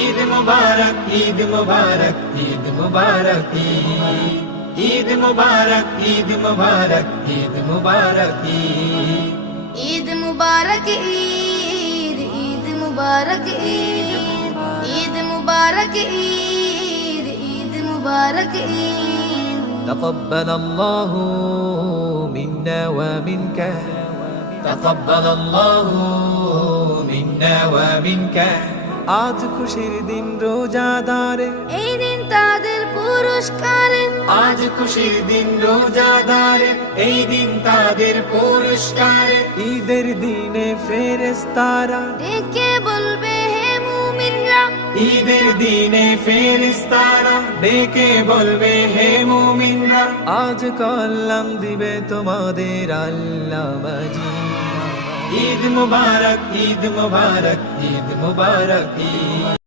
ঈদ মুবারক, ঈদ মুবারক, ঈদ মুবারক, ঈদ মুবারক, ঈদ মুবারক, ঈদ মুবারক, ঈদ মুবারক, ঈদ ঈদ মুবারক, ঈদ ঈদ মুবারক, ঈদ ঈদ মুবারক, ঈদ। تقبل الله منا ومنك تقبل الله منا ومنك আজ খুশির দিন রোজাদারের, এই দিন তাদের পুরস্কারের, আজ খুশির দিন রোজাদারের, এই দিন তাদের পুরস্কারের। ঈদের দিনে ফেরেশতারা ডেকে বলবে হে মুমিনরা, ঈদের দিনে ফেরেশতারা ডেকে বলবে হে মুমিনরা, আজ কল্যাণ দিবে তোমাদের আল্লাহ মাজিদ। ঈদ মুবারক, ঈদ মুবারক, ঈদ মুবারক, ঈদ।